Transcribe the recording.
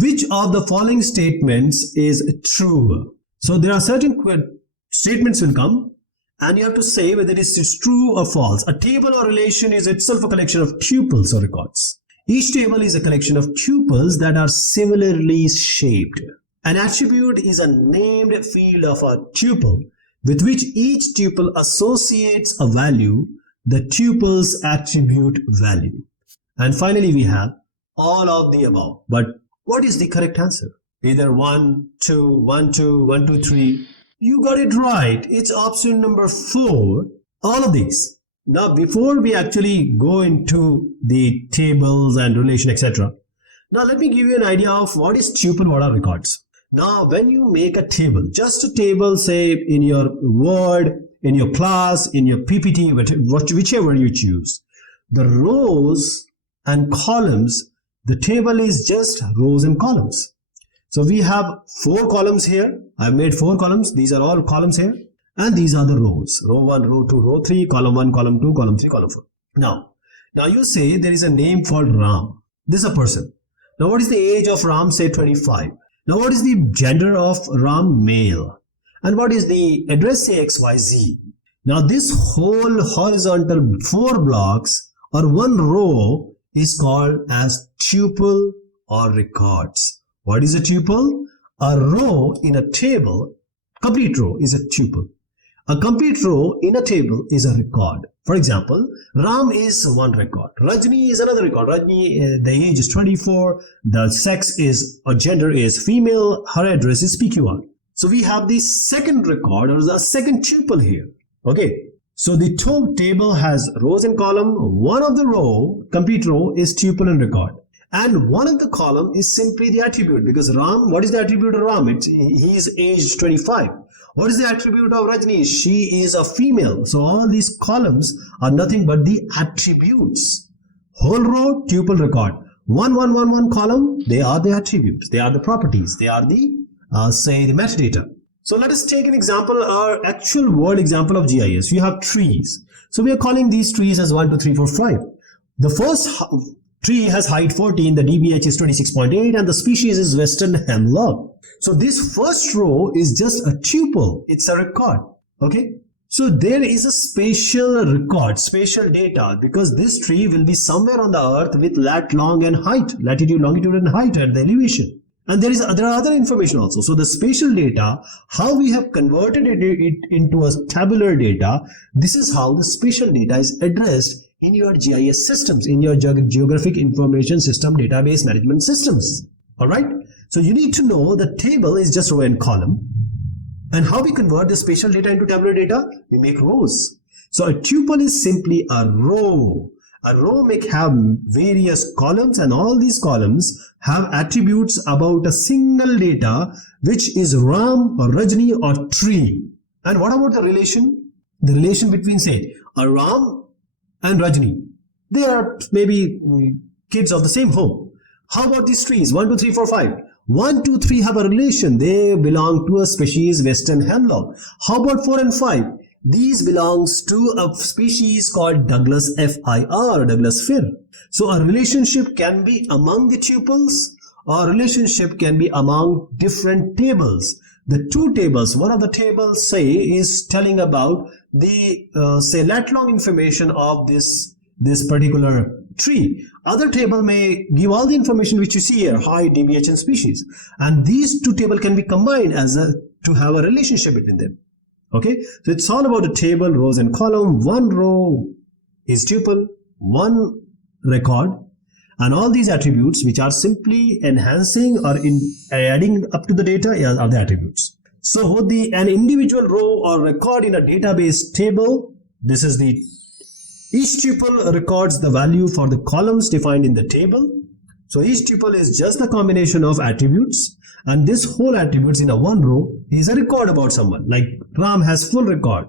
which of the following statements is true? So there are certain statements will come and you have to say whether it is true or false. A table or relation is itself a collection of tuples or records. Each table is a collection of tuples that are similarly shaped. An attribute is a named field of a tuple with which each tuple associates a value, the tuple's attribute value. And finally, we have all of the above. But what is the correct answer? Either 1, 2, 1, 2, 1, 2, 3. You got it right. It's option number 4. All of these. Now, before we actually go into the tables and relation, etc. Now, let me give you an idea of what is tuple, what are records. Now, when you make a table, just a table, say in your Word, in your class, in your PPT, whichever you choose, the rows and columns, the table is just rows and columns. So we have 4 columns here. I've made 4 columns. These are all columns here. And these are the rows. Row 1, row 2, row 3, column 1, column 2, column 3, column 4. Now you say there is a name called Ram. This is a person. Now what is the age of Ram? Say 25. Now what is the gender of Ram? Male. And what is the address? Say XYZ. Now this whole horizontal 4 blocks or 1 row is called as tuple or records. What is a tuple? A row in a table, complete row is a tuple. A complete row in a table is a record. For example, Ram is 1 record. Rajni is another record. Rajni, the age is 24. The sex is, or gender is female. Her address is PQR. So we have the second record or the second tuple here. Okay. So the table has rows and column. One of the row, complete row, is tuple and record. And one of the column is simply the attribute, because Ram, what is the attribute of Ram? He is aged 25. What is the attribute of Rajni? She is a female. So all these columns are nothing but the attributes. Whole row, tuple, record. 1, 1, 1, 1 column, they are the attributes. They are the properties. They are the, say, the metadata. So let us take an example, our actual word example of GIS. You have trees. So we are calling these trees as 1, 2, 3, 4, 5. The first tree has height 14, the DBH is 26.8, and the species is Western hemlock. So this first row is just a tuple. It's a record. Okay. So there is a spatial record, spatial data, because this tree will be somewhere on the earth with lat, long and height, latitude, longitude and height at the elevation. And there are other information also. So the spatial data, how we have converted it into a tabular data, this is how the spatial data is addressed in your GIS systems, in your geographic information system database management systems. All right. So you need to know the table is just row and column. And how we convert the spatial data into tabular data? We make rows. So a tuple is simply a row. A row may have various columns, and all these columns have attributes about a single data, which is Ram or Rajni or tree. And what about the relation? The relation between, say, a Ram and Rajni. They are maybe kids of the same home. How about these trees? 1, 2, 3, 4, 5. 1, 2, 3 have a relation. They belong to a species Western hemlock. How about 4 and 5? These belongs to a species called Douglas FIR, Douglas fir. So a relationship can be among the tuples, or a relationship can be among different tables. The 2 tables, one of the tables, say, is telling about the say lat long information of this particular tree. Other table may give all the information which you see here, height, DBH and species. And these 2 tables can be combined as to have a relationship between them. Okay, so it's all about a table, rows and column. 1 row is tuple, 1 record, and all these attributes which are simply enhancing or adding up to the data are the attributes. So an individual row or record in a database table, this is each tuple records the value for the columns defined in the table. So each tuple is just the combination of attributes, and this whole attributes in a 1 row is a record about someone. Like Ram has full record,